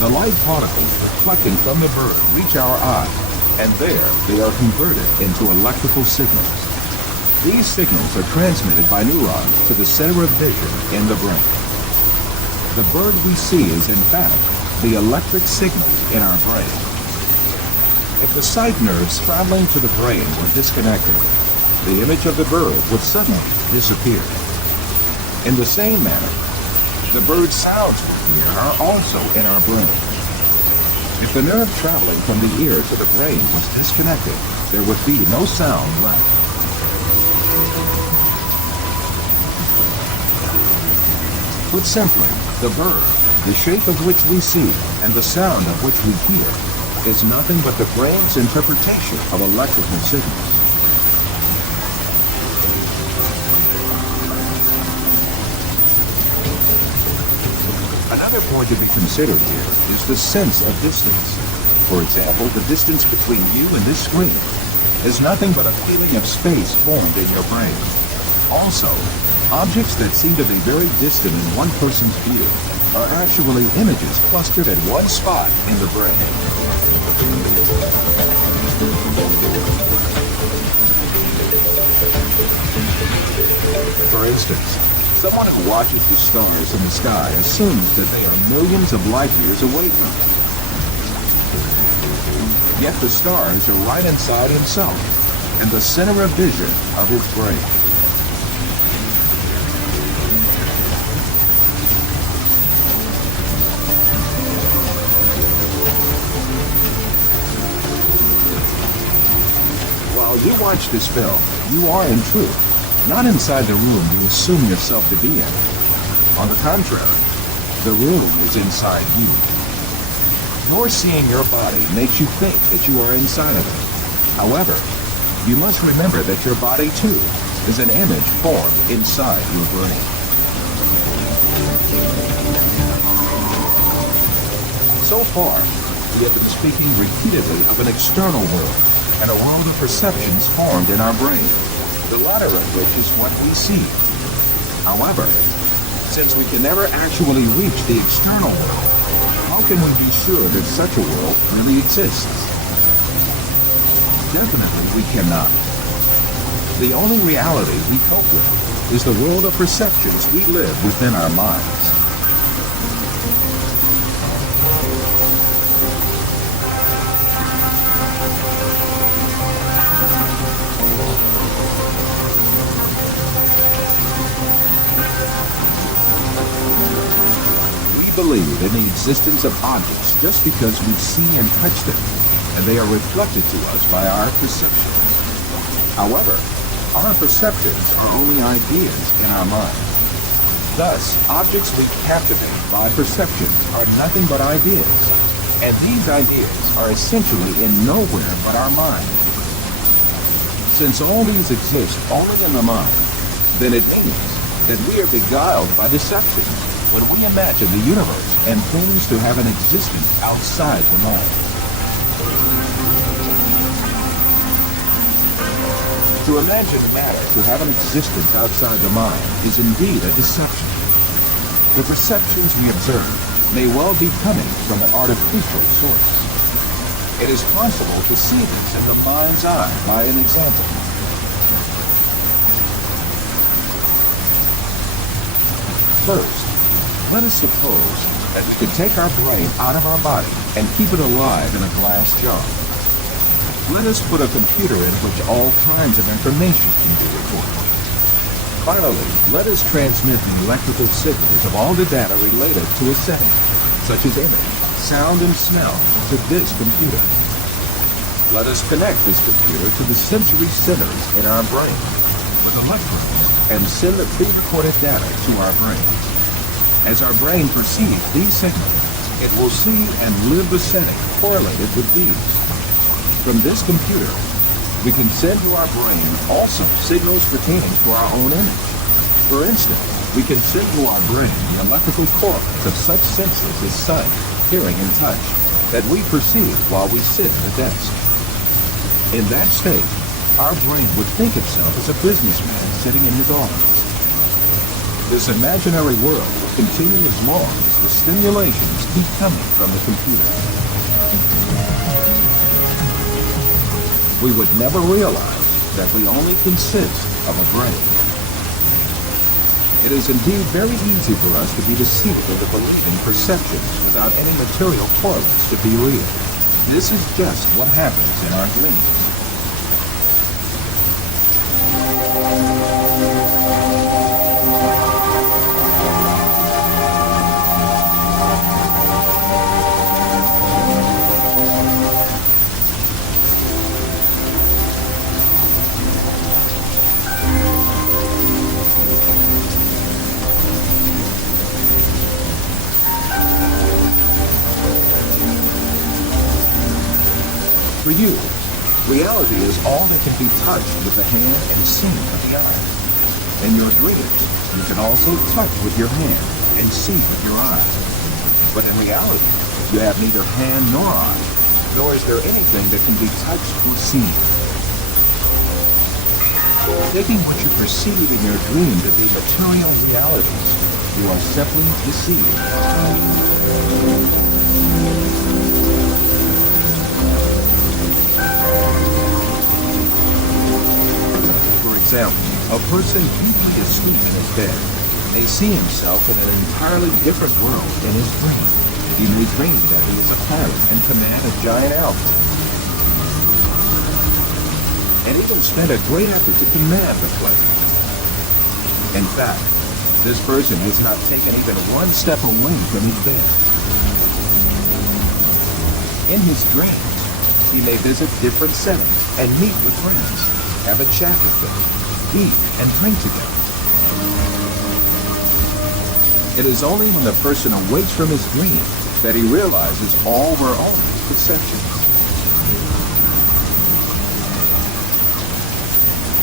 The light particles reflecting from the bird reach our eye, and there they are converted into electrical signals. These signals are transmitted by neurons to the center of vision in the brain. The bird we see is in fact the electric signals in our brain. If the sight nerves traveling to the brain were disconnected, the image of the bird would suddenly disappear. In the same manner, the bird's sounds we hear are also in our brain. If the nerve traveling from the ear to the brain was disconnected, there would be no sound left. Put simply, the bird, the shape of which we see, and the sound of which we hear, is nothing but the brain's interpretation of electrical signals. Another point to be considered here is the sense of distance. For example, the distance between you and this screen is nothing but a feeling of space formed in your brain. Also, objects that seem to be very distant in one person's view are actually images clustered at one spot in the brain. For instance, someone who watches the stars in the sky assumes that they are millions of light years away from him. Yet the stars are right inside himself, in the center of vision of his brain. While you watch this film, you are in truth not inside the room you assume yourself to be in. On the contrary, the room is inside you. Your seeing your body makes you think that you are inside of it. However, you must remember that your body too is an image formed inside your brain. So far, we have been speaking repeatedly of an external world and a world of perceptions formed in our brain, the latter of which is what we see. However, since we can never actually reach the external world, how can we be sure that such a world really exists? Definitely we cannot. The only reality we cope with is the world of perceptions we live within our minds. Believe in the existence of objects just because we see and touch them. and they are reflected to us by our perceptions. However, our perceptions are only ideas in our mind. Thus, objects we captivate by perceptions are nothing but ideas, and these ideas are essentially in nowhere but our mind. Since all these exist only in the mind, then it means that we are beguiled by deception when we imagine the universe and things to have an existence outside the mind. To imagine matter to have an existence outside the mind is indeed a deception. The perceptions we observe may well be coming from an artificial source. It is possible to see this in the mind's eye by an example. First, let us suppose that we could take our brain out of our body and keep it alive in a glass jar. Let us put a computer in which all kinds of information can be recorded. Finally, let us transmit the electrical signals of all the data related to a setting, such as image, sound, and smell, to this computer. Let us connect this computer to the sensory centers in our brain with electrodes and send the pre-recorded data to our brain. As our brain perceives these signals, it will see and live the setting correlated with these. From this computer, we can send to our brain also signals pertaining to our own image. For instance, we can send to our brain the electrical correlates of such senses as sight, hearing, and touch that we perceive while we sit at the desk. In that state, our brain would think itself as a businessman sitting in his office. This imaginary world will continue as long as the stimulations keep coming from the computer. We would never realize that we only consist of a brain. It is indeed very easy for us to be deceived into believing perceptions without any material correlates to be real. This is just what happens in our dreams. For you, reality is all that can be touched with the hand and seen with the eye. In your dreams, you can also touch with your hand and see with your eyes. But in reality, you have neither hand nor eye, nor is there anything that can be touched or seen. Taking what you perceive in your dream to be material realities, you are simply deceived. For example, a person deeply asleep in his bed may see himself in an entirely different world in his dream. He may dream that he is a pilot in command of giant airplanes, and even spend a great effort to command the plane. In fact, this person has not taken even one step away from his bed. In his dreams, he may visit different settings and meet with friends, have a chat with them, eat and drink together. It is only when the person awakes from his dream that he realizes all were only perceptions.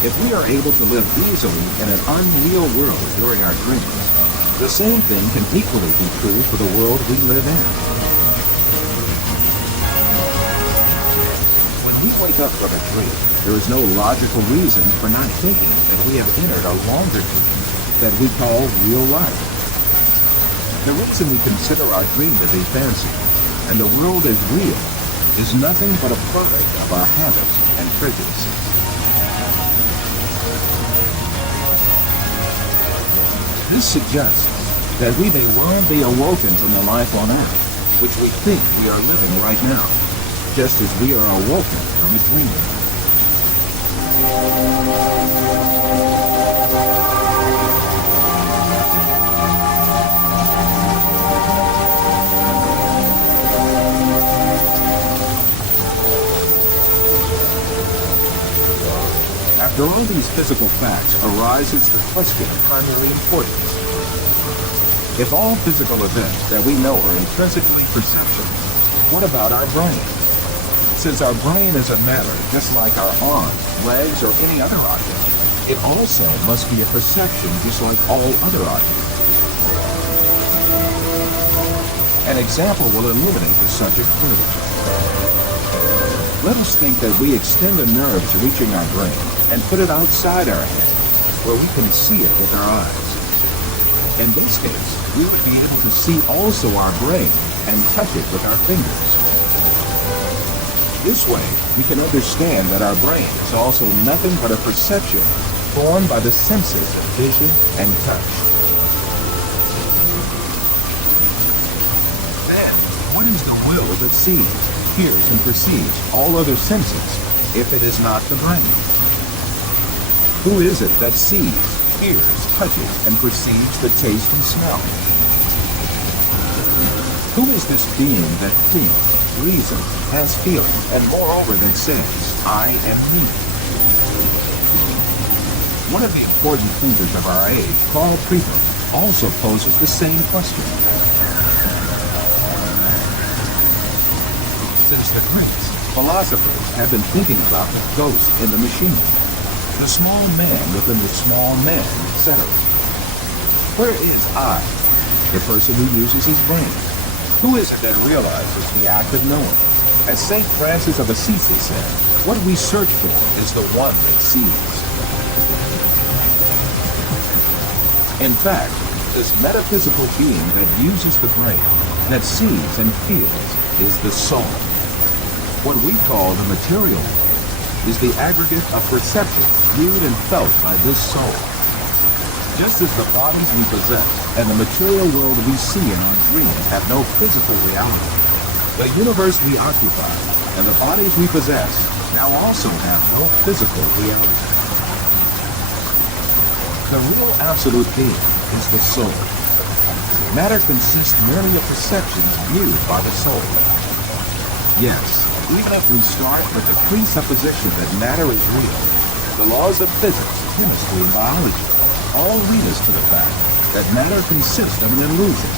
If we are able to live easily in an unreal world during our dreams, the same thing can equally be true for the world we live in. When we wake up from a dream, there is no logical reason for not thinking that we have entered a longer dream that we call real life. The reason we consider our dream to be fancy and the world as real is nothing but a product of our habits and prejudices. This suggests that we may well be awoken from the life on earth, which we think we are living right now, just as we are awoken from a dream. After all these physical facts arises the question of primary importance. If all physical events that we know are intrinsically perceptions, what about our brain? Since our brain is a matter just like our arms, legs, or any other object, it also must be a perception just like all other objects. An example will illuminate the subject further. Let us think that we extend the nerves reaching our brain and put it outside our head, where we can see it with our eyes. In this case, we would be able to see also our brain and touch it with our fingers. This way, we can understand that our brain is also nothing but a perception formed by the senses of vision and touch. Then, what is the will that sees, hears, and perceives all other senses if it is not the brain? Who is it that sees, hears, touches, and perceives the taste and smell? Who is this being that thinks, reasons, has feelings, and moreover that says, I am me? One of the important thinkers of our age, Carl Friedman, also poses the same question. Since the Greeks, philosophers have been thinking about the ghost in the machine, the small man within the small man, etc. Where is I, the person who uses his brain? Who is it that realizes the act of knowing? As St. Francis of Assisi said, what we search for is the one that sees. In fact, this metaphysical being that uses the brain, that sees and feels, is the soul. What we call the material world is the aggregate of perception viewed and felt by this soul. Just as the bodies we possess and the material world we see in our dreams have no physical reality, the universe we occupy and the bodies we possess now also have no physical reality. The real absolute being is the soul. Matter consists merely of perceptions viewed by the soul. Yes, even if we start with the presupposition that matter is real, the laws of physics, chemistry, and biology all lead us to the fact that matter consists of an illusion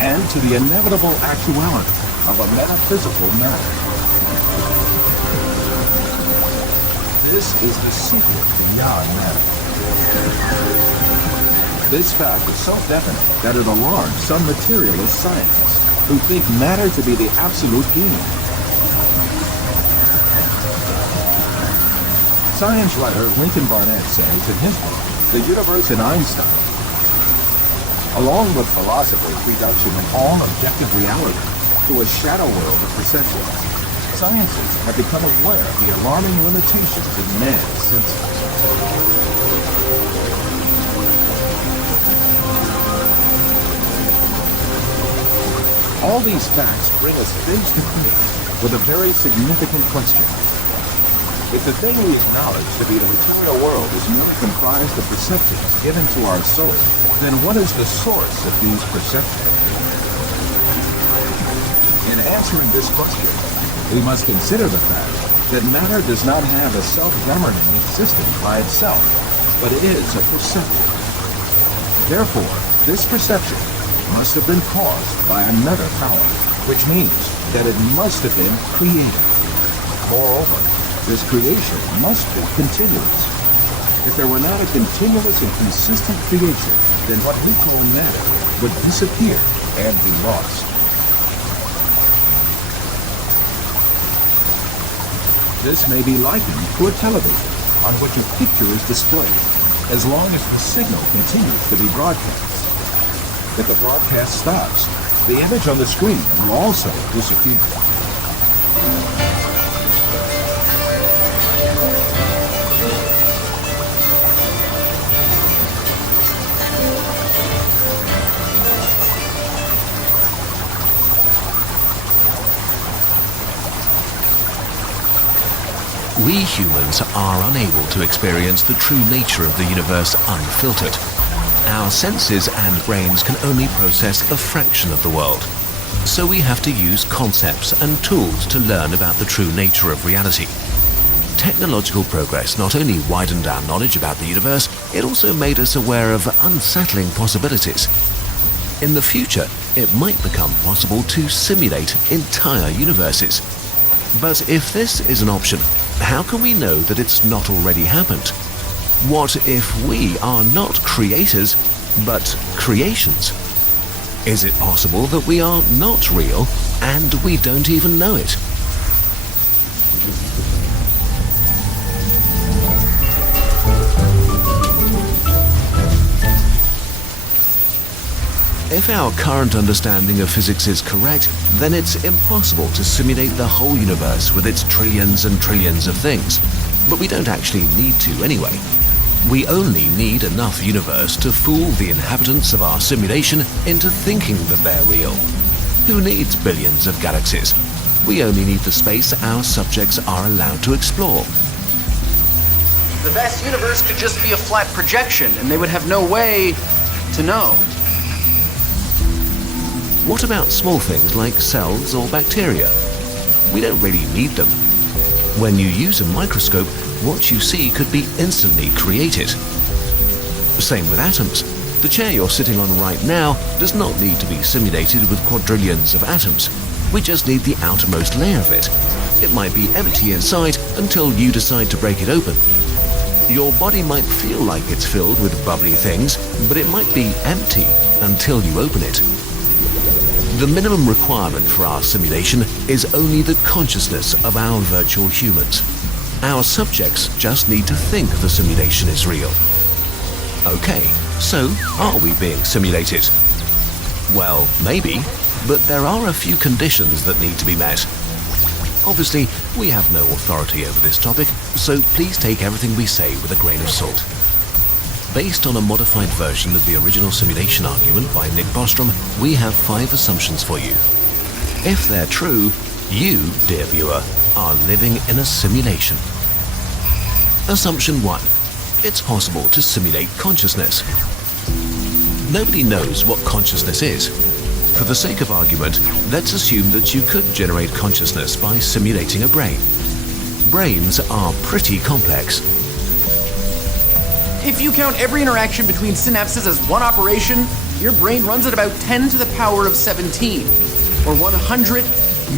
and to the inevitable actuality of a metaphysical matter. This is the secret beyond matter. This fact is so definite that it alarms some materialist scientists who think matter to be the absolute being. Science writer Lincoln Barnett says in his book, The Universe in Einstein, along with philosophers' reduction of all objective reality to a shadow world of perception, scientists have become aware of the alarming limitations of man's senses. All these facts bring us face to face with a very significant question. If the thing we acknowledge to be the material world is merely comprised of perceptions given to our soul, then what is the source of these perceptions? In answering this question, we must consider the fact that matter does not have a self-governing existence by itself, but it is a perception. Therefore, this perception must have been caused by another power, which means that it must have been created. Moreover, this creation must be continuous. If there were not a continuous and consistent creation, then what we call matter would disappear and be lost. This may be likened to a television on which a picture is displayed, as long as the signal continues to be broadcast. If the broadcast stops, the image on the screen will also disappear. We humans are unable to experience the true nature of the universe unfiltered. Our senses and brains can only process a fraction of the world. So we have to use concepts and tools to learn about the true nature of reality. Technological progress not only widened our knowledge about the universe, it also made us aware of unsettling possibilities. In the future, it might become possible to simulate entire universes. But if this is an option, how can we know that it's not already happened? What if we are not creators, but creations? Is it possible that we are not real and we don't even know it? If our current understanding of physics is correct, then it's impossible to simulate the whole universe with its trillions and trillions of things. But we don't actually need to anyway. We only need enough universe to fool the inhabitants of our simulation into thinking that they're real. Who needs billions of galaxies? We only need the space our subjects are allowed to explore. The vast universe could just be a flat projection, and they would have no way to know. What about small things like cells or bacteria? We don't really need them. When you use a microscope, what you see could be instantly created. Same with atoms. The chair you're sitting on right now does not need to be simulated with quadrillions of atoms. We just need the outermost layer of it. It might be empty inside until you decide to break it open. Your body might feel like it's filled with bubbly things, but it might be empty until you open it. The minimum requirement for our simulation is only the consciousness of our virtual humans. Our subjects just need to think the simulation is real. Okay, so are we being simulated? Well, maybe, but there are a few conditions that need to be met. Obviously, we have no authority over this topic, so please take everything we say with a grain of salt. Based on a modified version of the original simulation argument by Nick Bostrom, we have 5 assumptions for you. If they're true, you, dear viewer, are living in a simulation. Assumption 1. It's possible to simulate consciousness. Nobody knows what consciousness is. For the sake of argument, let's assume that you could generate consciousness by simulating a brain. Brains are pretty complex. If you count every interaction between synapses as one operation, your brain runs at about 10 to the power of 17, or 100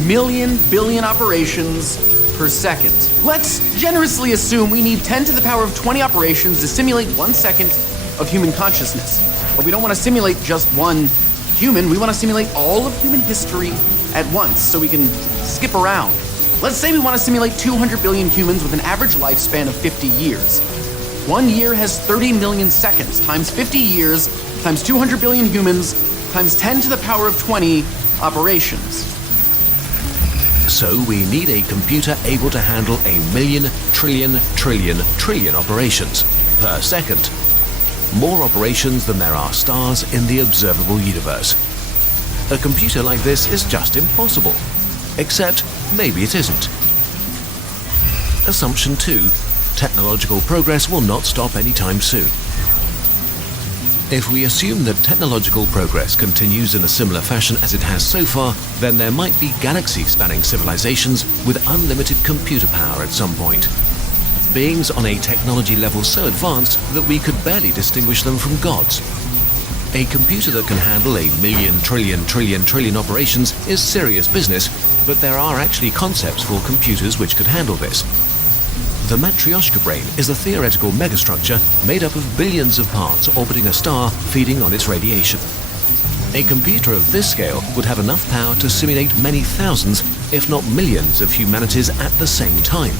million billion operations per second. Let's generously assume we need 10 to the power of 20 operations to simulate 1 second of human consciousness. But we don't want to simulate just one human, we want to simulate all of human history at once so we can skip around. Let's say we want to simulate 200 billion humans with an average lifespan of 50 years. 1 year has 30 million seconds, times 50 years, times 200 billion humans, times 10 to the power of 20 operations. So we need a computer able to handle 1,000,000 trillion operations per second. More operations than there are stars in the observable universe. A computer like this is just impossible. Except maybe it isn't. Assumption 2. Technological progress will not stop anytime soon. If we assume that technological progress continues in a similar fashion as it has so far, then there might be galaxy-spanning civilizations with unlimited computer power at some point. Beings on a technology level so advanced that we could barely distinguish them from gods. A computer that can handle 1,000,000 trillion operations is serious business, but there are actually concepts for computers which could handle this. The Matryoshka brain is a theoretical megastructure made up of billions of parts orbiting a star feeding on its radiation. A computer of this scale would have enough power to simulate many thousands, if not millions, of humanities at the same time.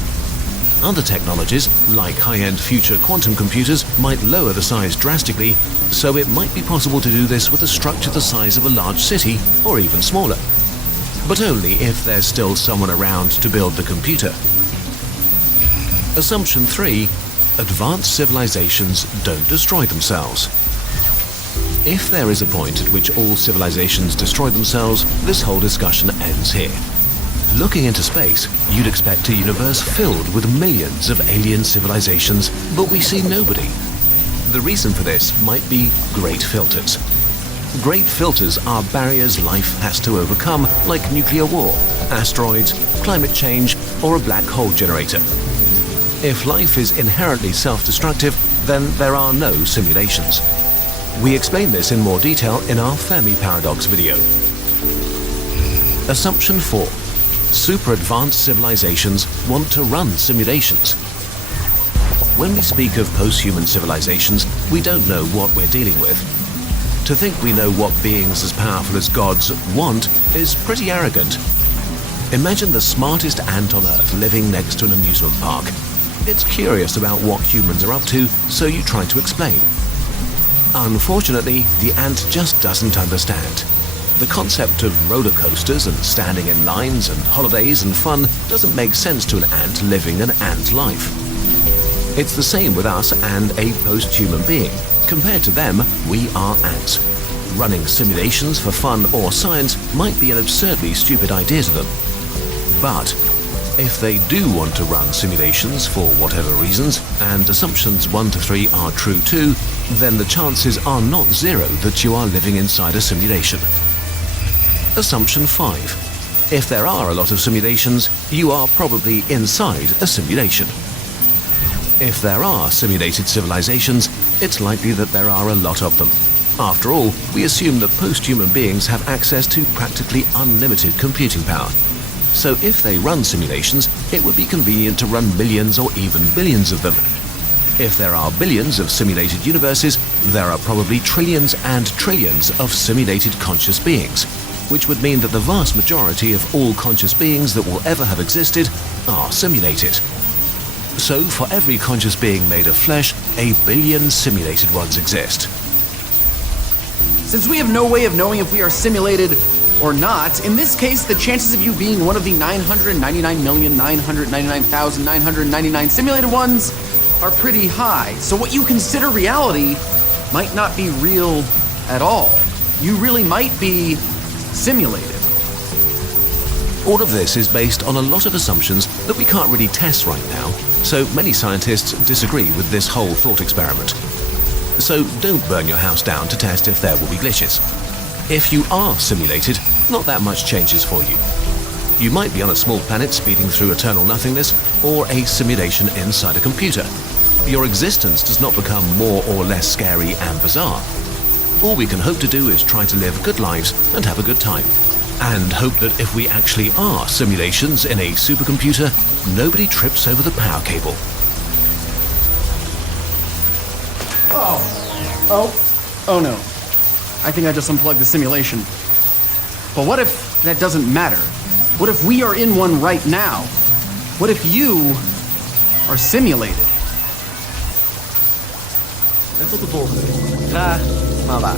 Other technologies, like high-end future quantum computers, might lower the size drastically, so it might be possible to do this with a structure the size of a large city, or even smaller. But only if there's still someone around to build the computer. Assumption 3. Advanced civilizations don't destroy themselves. If there is a point at which all civilizations destroy themselves, this whole discussion ends here. Looking into space, you'd expect a universe filled with millions of alien civilizations, but we see nobody. The reason for this might be great filters. Great filters are barriers life has to overcome, like nuclear war, asteroids, climate change, or a black hole generator. If life is inherently self-destructive, then there are no simulations. We explain this in more detail in our Fermi paradox video. Assumption 4. Super advanced civilizations want to run simulations. When we speak of post-human civilizations, we don't know what we're dealing with. To think we know what beings as powerful as gods want is pretty arrogant. Imagine the smartest ant on Earth living next to an amusement park. It's curious about what humans are up to, so you try to explain. Unfortunately, the ant just doesn't understand. The concept of roller coasters and standing in lines and holidays and fun doesn't make sense to an ant living an ant life. It's the same with us and a post-human being. Compared to them, we are ants. Running simulations for fun or science might be an absurdly stupid idea to them. But if they do want to run simulations for whatever reasons, and assumptions 1 to 3 are true too, then the chances are not zero that you are living inside a simulation. Assumption 5. If there are a lot of simulations, you are probably inside a simulation. If there are simulated civilizations, it's likely that there are a lot of them. After all, we assume that post-human beings have access to practically unlimited computing power. So if they run simulations, it would be convenient to run millions or even billions of them. If there are billions of simulated universes, there are probably trillions and trillions of simulated conscious beings, which would mean that the vast majority of all conscious beings that will ever have existed are simulated. So for every conscious being made of flesh, a billion simulated ones exist. Since we have no way of knowing if we are simulated or not, in this case, the chances of you being one of the 999,999,999 simulated ones are pretty high. So what you consider reality might not be real at all. You really might be simulated. All of this is based on a lot of assumptions that we can't really test right now, so many scientists disagree with this whole thought experiment. So don't burn your house down to test if there will be glitches. If you are simulated, not that much changes for you. You might be on a small planet speeding through eternal nothingness, or a simulation inside a computer. Your existence does not become more or less scary and bizarre. All we can hope to do is try to live good lives and have a good time. And hope that if we actually are simulations in a supercomputer, nobody trips over the power cable. Oh no. I think I just unplugged the simulation. But what if that doesn't matter? What if we are in one right now? What if you are simulated? En tot de volgende. Graag, maar waar.